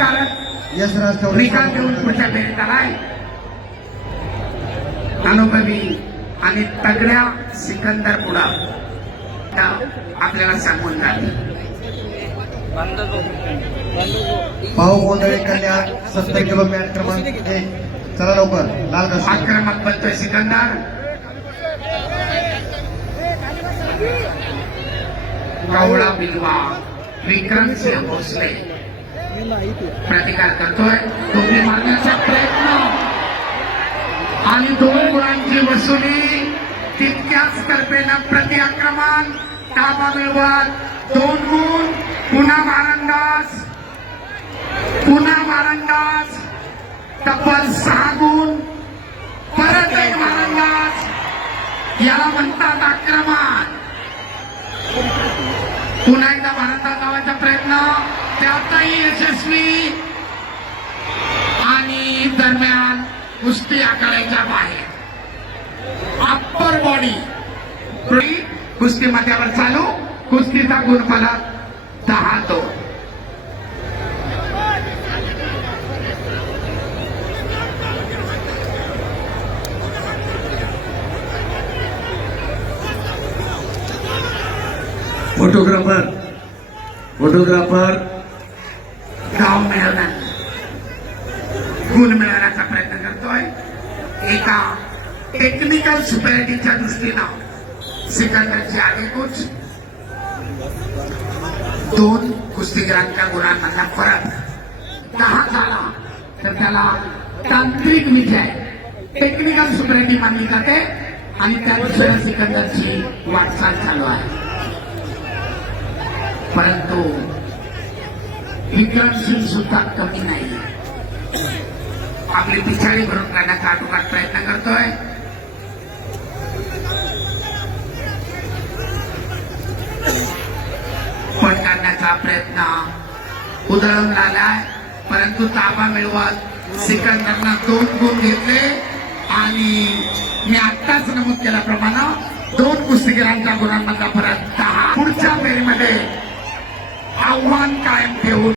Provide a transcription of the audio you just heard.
क्रांतिकारक यशराज चौधरी निकाल देऊन पुढच्या फेरीत आलाय. अनुभवी आणि तगड्या सिकंदर पुढा आपल्याला सांगून जाते. भाऊ गोंधळे कल्याण 70 किलो मॅट क्रमांक 1. चला लवकर लाल दर्शन. आक्रमक बनतोय सिकंदर. कवळा बिलवा विक्रमसिंह भोसले प्रतिकार करतोय. दोन्ही मारण्याचा प्रयत्न आणि 2 गुणांची वसुली. तितक्याच कल्पेनं प्रति आक्रमण ताबा मिळवत 2 गुण. पुन्हा मारंदाज, पुन्हा मारंदाज. तब्बल 6 गुण. परत एक मारंदाज. याला म्हणतात आक्रमण. पुन्हा एकदा मारंदाज लावायचा प्रयत्न, त्यातही यशस्वी. आणि दरम्यान कुस्ती आखाड्याच्या बाहेर अप्पर बॉडी कुस्ती मध्यावर चालू. कुस्तीचा गुणफलक 10-2. फोटोग्राफर गाव मिळवला, गुण मिळवण्याचा प्रयत्न करतोय. एका टेक्निकल सुपॅरिटीच्या दृष्टीनं सिकंदरची आगेकूच. 2 कुस्तीगिरांच्या गुणांमधला फरक 10 झाला तर त्याला तांत्रिक विजय टेक्निकल सुपॅरिटी मानली जाते आणि त्या दिशेने सिकंदरची वाटचाल चालू आहे. परंतु विक्रमसिंह सुद्धा कमी नाही. आपली पिछाडी भरून काढण्याचा आटोकाट प्रयत्न करतोय. पट काढण्याचा प्रयत्न उधळून आलाय. परंतु ताबा मिळवत सिकंदरनं 2 गुण घेतले. आणि मी आत्ताच नमूद केल्याप्रमाणे 2 कुस्तीगिरांच्या गुणांमधला फरक 10. पुढच्या फेरीमध्ये आव्हान कायम ठेवून